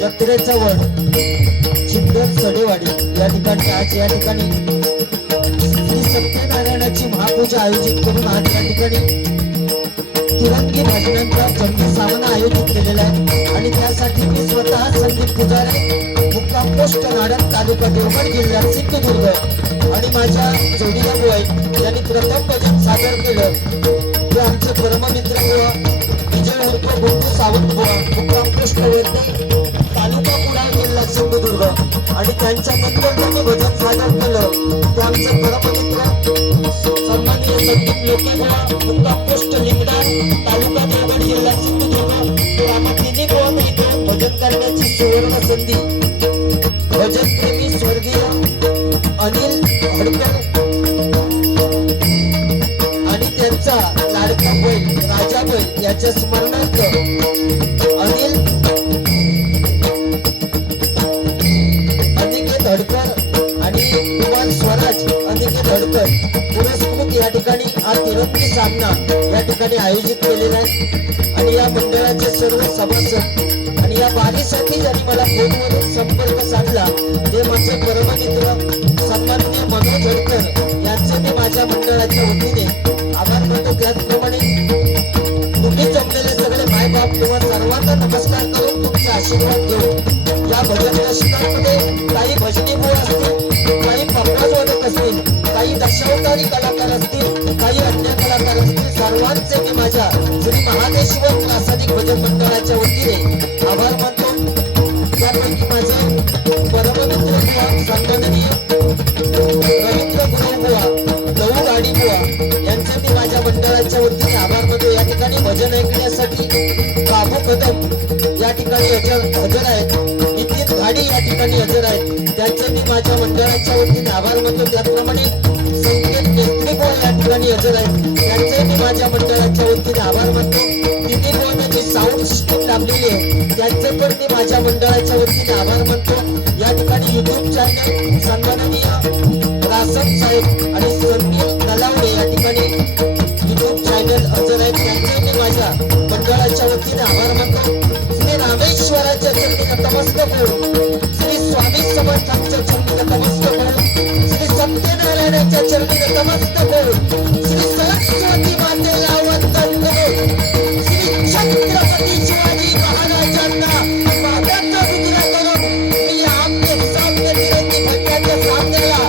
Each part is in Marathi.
जत्रेचा वड चिंदर सडेवाडी या ठिकाणी आज या ठिकाणी श्री सत्यनारायणाची महापूजा आयोजित करून आज या ठिकाणी तिरंगी भजनांचा जंगी सामना आयोजित केलेला आहे आणि त्यासाठी मी स्वतः संदीप पुजारे मुक्काम पोस्ट नाडक तालुका देवगड जिल्हा सिंधुदुर्ग आणि माझ्या जोडीला बुवा यांनी प्रथम भजन सादर केलं ते आमचे परममित्र बुवा विजय उर्फ गुंडू सावंत बुवा मुक्काम पोस्ट वर्धे तालुका कुडाळ जिल्हा सिंधुदुर्ग आणि त्यांच्या नंतर जे भजन सादर केलं ते आमचे परममित्र सन्माननीय संदीप लोके बुवा मुक्काम पोस्ट लिंगडा तालुका देवगड जिल्हा सिंधुदुर्ग तर आम्हा तिन्ही बुवा इथे भजन करण्याची सुवर्ण संधी भजन प्रेमी स्वर्गीय अनिल हडकर आणि त्यांचा लाडका बैल राजा बैल याच्या स्मरणार्थ अनिकेत हडकर आणि कुमार स्वराज अनिकेत हडकर पुरस्कृत या ठिकाणी हा तिरंगी सामना या ठिकाणी आयोजित केलेला आहे आणि या मंडळाचे सर्व सभासद आणि या बारीसाठी ज्यांनी मला फोनवरून संपर्क साधला ते माझे परममित्र सन्माननीय मनोज हडकर यांचे मी माझ्या मंडळाच्या वतीने आभार मानतो। त्याचप्रमाणे तुम्ही जमलेले सगळे मायबाप किंवा सर्वांना नमस्कार करून तुमचे आशीर्वाद घेऊन या भजन रसिकांमध्ये काही भजनी बोल असतील, काही पकडाज वादक असतील, काही दशावतार मराठी कलाकार असतील, काही अन्य कलाकार असतील, सर्वांचे मी माझ्या श्री महादेश्वर प्रासादिक भजन मंडळाच्या वतीने आभार मानतो. त्यापैकी माझे परममित्र बुवा सन्माननीय रवींद्र गुरव बुवा, लहू गाडी बुवा यांचे मी माझ्या मंडळाच्या वतीने आभार मानतो. या ठिकाणी भजन ऐकण्यासाठी बाबू कदम या ठिकाणी हजर आहेत, नितीन गाडी या ठिकाणी हजर आहेत, त्यांचे मी माझ्या मंडळाच्या वतीने आभार मानतो. त्याचप्रमाणे संकेत मेस्त्री बुवा या ठिकाणी हजर आहेत, त्यांचे मी माझ्या मंडळाच्या वतीने आभार मानतो. नितीन बुवांनी जी साऊंड सिस्टीम लाभलेली आहे त्यांचे पण मी माझ्या मंडळाच्या वतीने आभार मानतो. या ठिकाणी युट्यूब चॅनल सन्माननीय रासम साहेब आणि सन्नी नलावडे या ठिकाणी युट्यूब चॅनल हजर आहेत, त्यांचे मी माझ्या मंडळाच्या वतीने आभार मानतो. श्री रामेश्वराच्या चरणी नतमस्तक होऊन, श्री स्वामी समर्थांच्या चरणी नतमस्तक होऊन, श्री सत्यनारायणाच्या चरणी नतमस्तक होऊन, श्री सरस्वती मातेला वंदन करून, श्री छत्रपती शिवाजी महाराजांना पादाचा मुद्रा करून मी आमने सामने तिरंगी फट्याच्या सामन्याला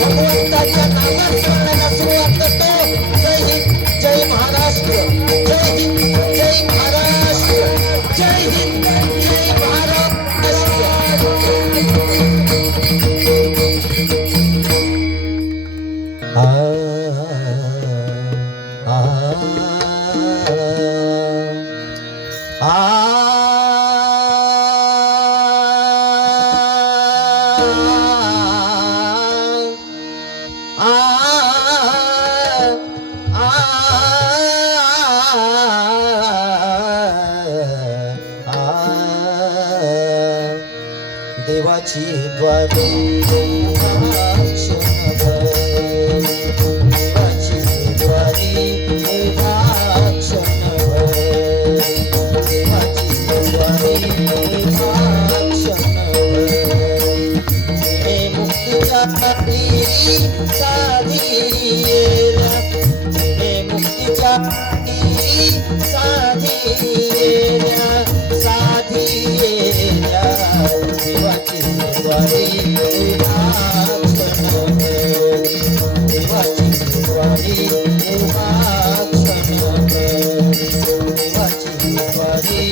भगवंताच्या नामस्मरणाला सुरुवात करतो. जय हिंद, जय महाराष्ट्र, जय हिंद, जय महाराष्ट्र, जय हिंद, जय महाराष्ट्र. देवाची द्वारे क्षणभर, देवाची द्वारे क्षणभर, देवाची द्वारे क्षणभर. हे मुक्तीच्या तीरी साधीला, हे मुक्तीच्या तीरी साधीला, साधीला. देवाची द्वारे क्षणभर, देवाची द्वारे क्षणभर, देवाची द्वारे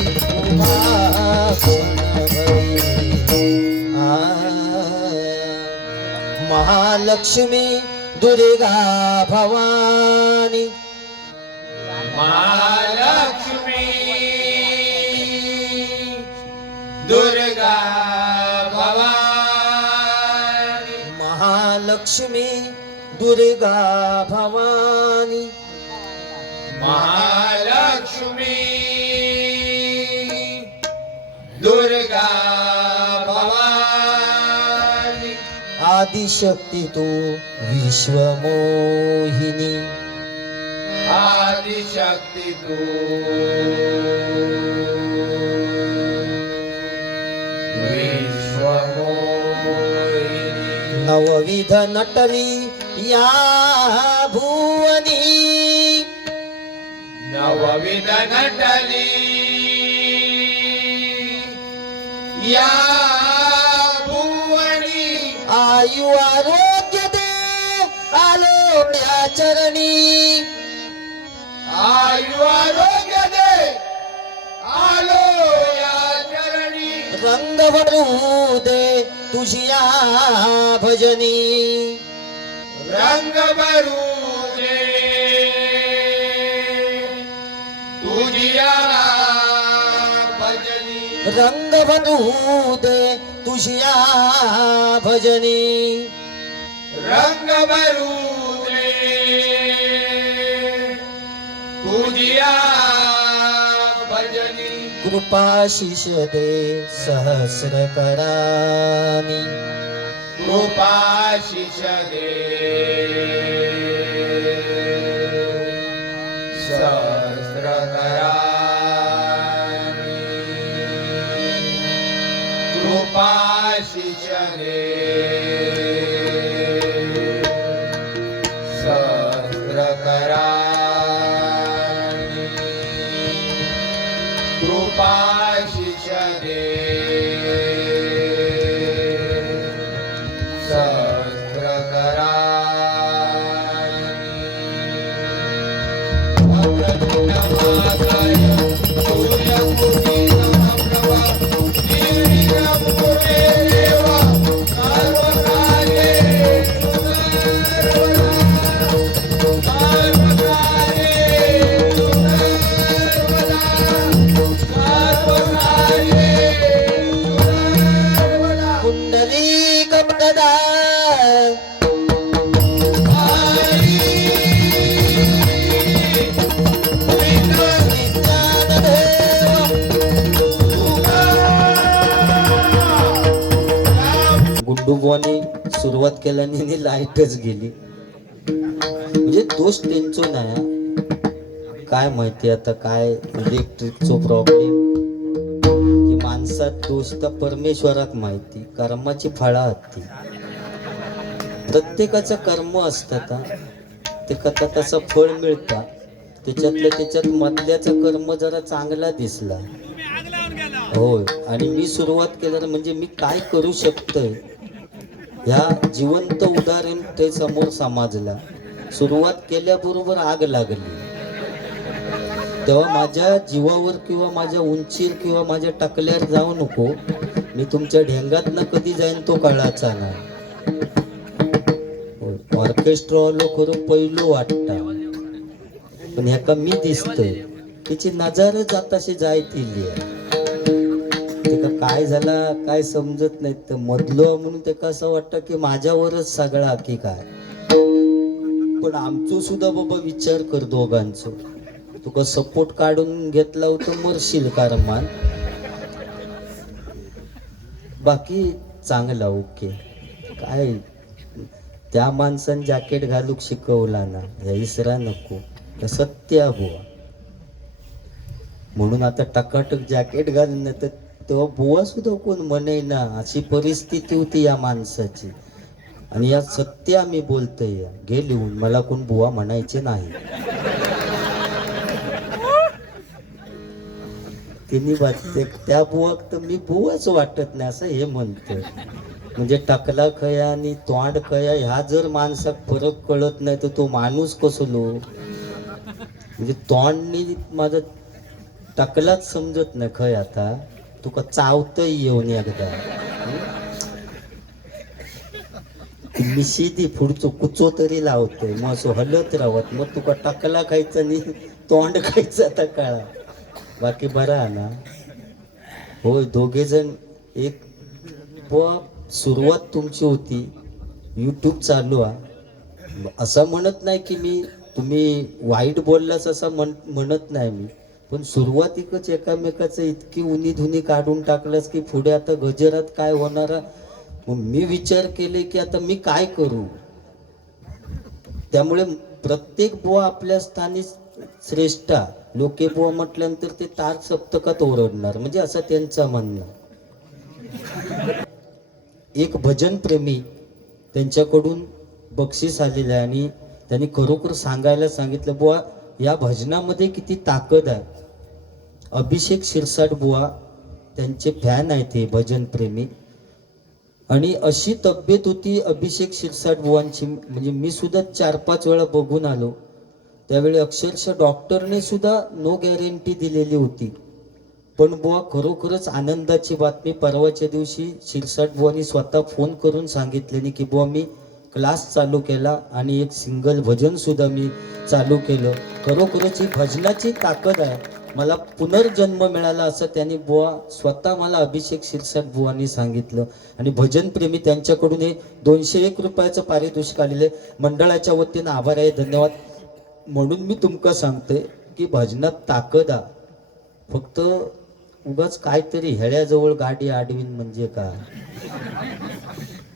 क्षणभर. महालक्ष्मी दुर्गा भवानी, महालक्ष्मी दुर्गा भवानी, महालक्ष्मी दुर्गा भवानी, महालक्ष्मी दुर्गा भवानी. आदिशक्ती तू विश्वमोहिनी, आदिशक्ती तू विश्वमोहिनी. नवविध नटली या भुवनी, नवविध नटली या भुवनी. आयु आरोग्य दे आलो या चरणी, आयु आरोग्य दे आलो या चरणी. रंग भरू दे तुझिया भजनी, रंग भरू दे तुझिया भजनी. रंग भरू दे तुझिया भजनी, रंग भरू दे तुझिया भजनी. कृपाशीष दे सहस्र करानी, कृपाशीष दे सहस्र करानी, कृपाशीष दे सहस्र करानी, कृपाशीष दे सहस्र करानी. सुरुवात केल्याने लाईटच गेली. म्हणजे दोष त्यांचो नाही हा. काय माहिती आता काय इलेक्ट्रिकचो प्रॉब्लेम की माणसात दोष तर परमेश्वराक माहिती. कर्माची फळा हत्ती प्रत्येकाचं कर्म असतात हा. ते कथा तसं फळ मिळतं. त्याच्यात मधल्याचा कर्म जरा चांगला दिसला होय. आणि मी सुरुवात केल्यानं म्हणजे मी काय करू शकतोय ह्या जिवंत उदाहरण ते समोर समाजला. सुरुवात केल्याबरोबर आग लागली. तेव्हा माझ्या जीवावर किंवा माझ्या उंचीवर किंवा माझ्या टकल्यावर जाऊ नको. मी तुमच्या ढेंगात न कधी जाईन तो कळाचा नाही. ऑर्केस्ट्रावालो खरं पहिलो वाटता पण ह्याका मी दिसतोय तिची नजर जाताशी जायतील ते काय झाला काय समजत नाही. तर मधलो म्हणून ते कसं वाटतं की माझ्यावरच सगळा की काय. पण आमचो सुद्धा बाबा विचार कर दोघांचो. तुका सपोर्ट काढून घेतला होतं मरशील कारमान. बाकी चांगला ओके. काय त्या माणसानं जॅकेट घालूक शिकवला ना या इसरा नको सत्य बुवा. म्हणून आता टकाटक जॅकेट घालून नाही तर तेव्हा बुवा सुद्धा कोण म्हणे ना. अशी परिस्थिती होती या माणसाची. आणि या सत्य आम्ही बोलतोय घे लिहून. मला कोण बुवा म्हणायचे नाही. तिन्ही वाटते त्या बुवाक तर मी बुवाच वाटत नाही असं हे म्हणतोय. म्हणजे टकला खया आणि तोंड खया ह्या जर माणसाक फरक कळत नाही तर तो माणूस कसलो. म्हणजे तोंडनी माझा टकलाच समजत नाही खय. आता तुका चावतय येऊन एकदा मिशी पुढचो कुचो तरी लावतोय मग असं हलत राहत. मग तुका टकला खायचा आणि तोंड खायचं आता कळा. बाकी बरा आहे ना. होय दोघे जण एक बुवा सुरुवात तुमची होती. यूट्यूब चालू आहे असं म्हणत नाही की मी तुम्ही वाईट बोललास असं म्हणत नाही मी. पण सुरुवातीकच एकामेकाचं इतकी उनी धुनी काढून टाकलंस की पुढे आता गजरात काय होणार. मग मी विचार केले की आता मी काय करू. त्यामुळे प्रत्येक बुवा आपल्या स्थानी श्रेष्ठा. लोके बुवा म्हटल्यानंतर ते तार सप्तकात ओरडणार म्हणजे असं त्यांचं म्हणणं. एक भजन प्रेमी त्यांच्याकडून बक्षीस आलेलं आहे आणि त्यांनी खरोखर सांगायला सांगितलं बुवा या भजनामध्ये किती ताकद आहे. अभिषेक शिरसाट बुवा त्यांचे फॅन आहेत हे भजन प्रेमी. आणि अशी तब्येत होती अभिषेक शिरसाट बुवांची म्हणजे मी सुद्धा 4-5 वेळा बघून आलो. त्यावेळी अक्षरशः डॉक्टरने सुद्धा नो गॅरंटी दिलेली होती. पण बुवा खरोखरच आनंदाची बातमी परवाच्या दिवशी शिरसाट बुवांनी स्वतः फोन करून सांगितले की बुवा मी क्लास चालू केला आणि एक सिंगल भजन सुद्धा मी चालू केलं. खरोखरच ही भजनाची ताकद आहे. मला पुनर्जन्म मिळाला असं त्यांनी बुवा स्वतः मला अभिषेक शिरसाट बुवांनी सांगितलं. आणि भजन प्रेमी त्यांच्याकडून हे 201 रुपयाचं पारितोषिक आलेलं आहे. मंडळाच्या वतीनं आभार आहे धन्यवाद. म्हणून मी तुमका सांगते की भजनात ताकद आहे. फक्त उगाच काहीतरी हेळ्याजवळ गाडी आडवीन म्हणजे का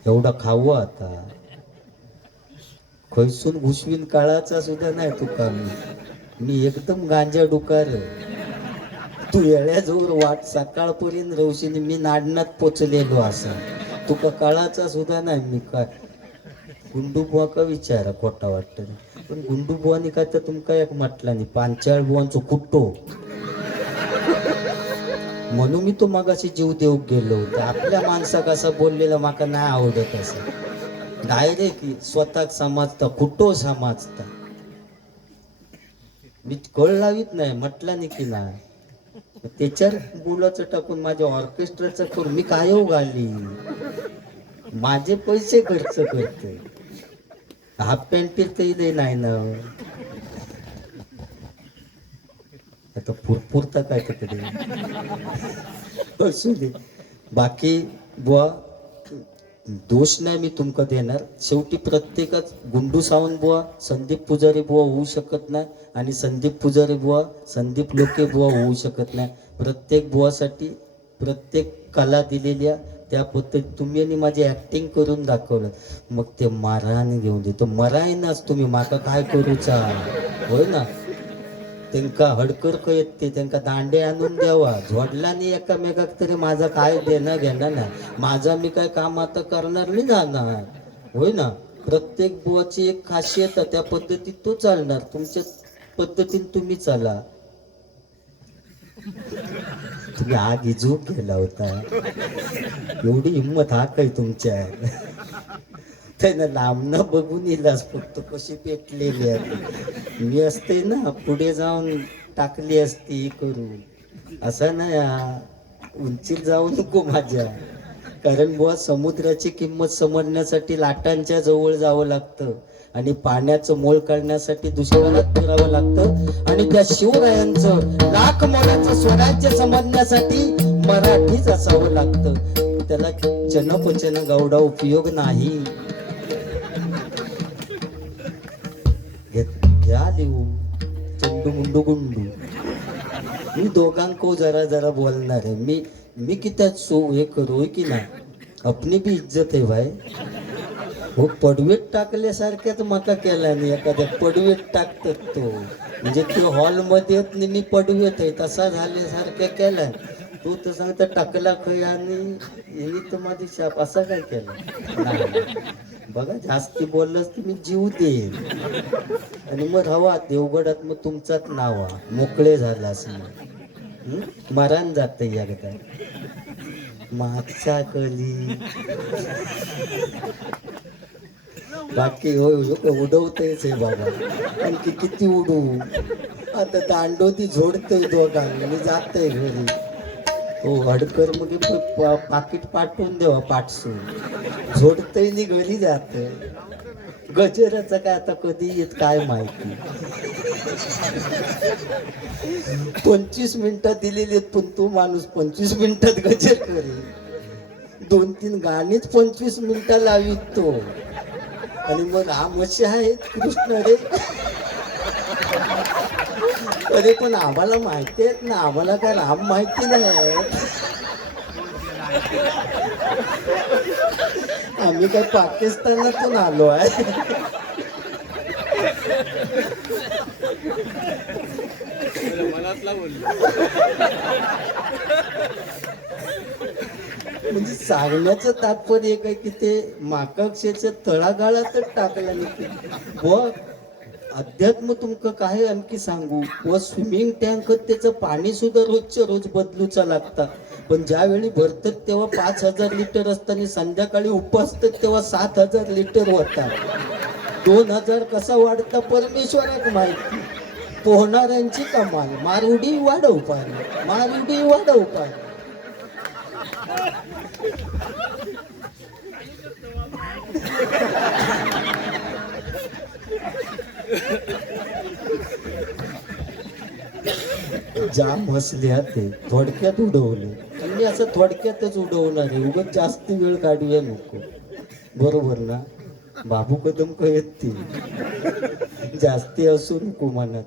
एवढा खाऊ आता खैसून घुसवीन काळाचा सुद्धा नाही तुका मी एकदम गांजा डुकार. तू येळ्याजवळ वाट सकाळपर्यंत रवशीने मी नाडनात पोचलेलो असा तुका काळाचा सुद्धा नाही. मी काय गुंडू बुवा का विचारा खोटा वाटत. पण गुंडू बुवानी काय तर तुमका एक म्हटला नाही 5 बुवांचो कुट्टो म्हणून मी तो मगाशी जीव देऊ गेलो होतो. आपल्या माणसा कसा बोललेला माका नाही आवडत असं. डायरेक्ट स्वतःच समजता कुठो समजता मी कळ लावित नाही म्हटला नाही की नाही. त्याच्यावर बोलाचं टाकून माझ्या ऑर्केस्ट्राचं करून मी काय घाली माझे पैसे खर्च करते. हाफ पॅन्ट ते नाही ना आता पुरपुरता काय तिकडे असू दे. बाकी बुवा दोष नाही मी तुमका देणार. शेवटी प्रत्येकाच गुंडू सावंत बुवा संदीप पुजारी बुवा होऊ शकत नाही आणि संदीप पुजारी बुवा संदीप लोके बुवा होऊ शकत नाही. प्रत्येक बुवासाठी प्रत्येक कला दिलेल्या त्या पद्धतीत तुम्ही आणि माझी ऍक्टिंग करून दाखवलं. मग ते मारहाण घेऊन दे तो मरायनाच तुम्ही माका काय करूचा होय ना. त्यांका हडकर येते त्यांका दांडे आणून द्यावा झोडला नाही एकामेकाक तरी माझा काय देणं घेणं नाही. माझा मी काय काम आता करणार नाही जाणार होय ना. प्रत्येक बुवाची एक खासियत आहे, त्या पद्धतीत तो चालणार, तुमच्या पद्धतीने तुम्ही चाला. तुम्ही आग इजूक केला होता, एवढी हिंमत हा काय तुमच्या. त्यानं लांबनं बघून येलास फक्त कशी पेटलेली आहे. मी असते ना पुढे जाऊन टाकली असती करून. असं नाही उंचीत जाऊ नको माझ्या. कारण बुवा समुद्राची किंमत समजण्यासाठी लाटांच्या जवळ जावं लागतं आणि पाण्याचं मोल काढण्यासाठी दुष्काळात फिरावं लागतं आणि त्या शिवरायांचं लाख मोलाचं स्वराज्य समजण्यासाठी मराठीच असावं लागतं. त्याला जनपचन गौडा उपयोग नाही. घ्या लिहू चंडू मुंडू गुंडू. मी दोघांको जरा जरा बोलणार आहे. मी किती सो हे करू की ना आपली बी इज्जत आहे भाई. हो पडवीत टाकल्यासारख्याच मका केला नाही. एखाद्या पडवीत टाकतात तो म्हणजे ते हॉलमध्ये येत नाही मी पडवीत आहे तसा झाल्यासारख्या केला. तू तर सांगता टाकला खय आणि यांनी तर माझी शाप असा काय केला. बघा जास्ती बोललंच तुम्ही जीव देईल आणि मग हवा देवगडात मग तुमचाच नावा मोकळे झाला असं मरण जात एकदा मागच्या कली. बाकी होय उडवतेच आहे बाबा. आणखी किती उडवू आता दांडोती झोडतोय दोघांना आणि जातय घरी. हो हडकर मध्ये पाकिट पाठवून देवा पाठसून झोडतय नि घरी जात. गजराचं काय आता कधी येत काय माहिती. 25 मिनिटात दिलेली आहेत पण तो माणूस 25 मिनिटात गजर करेल. 2-3 गाणीच 25 मिनिटं लावित तो. आणि मग हा मशी आहेत कृष्ण रे. अरे पण आम्हाला माहिती आहेत ना, आम्हाला काय राम माहिती नाही. आम्ही काय पाकिस्तानातून आलो आहे. म्हणजे सांगण्याचं तात्पर्य एक आहे की ते माकाक्षेच्या तळागाळातच टाकला नाही. व अध्यात्म तुमका काय आणखी सांगू व स्विमिंग टँक त्याचं पाणी सुद्धा रोजच्या रोज बदलूचा लागता. पण ज्यावेळी भरतात तेव्हा 5,000 लिटर असताना संध्याकाळी उपसतात तेव्हा 7,000 लिटर होतात. 2,000 कसा वाढता परमेश्वराक माहिती. पोहणाऱ्यांची कमाल. मारुडी वाढव पाणी, मारुडी वाढव पाणी. जाम हसले ते थोडक्यात उडवले. मी असं थोडक्यातच उडवणार आहे. उगाच जास्त वेळ काढूया नको. बरोबर ना. बाबू कदम कयत ते जास्ती असू नको मनात.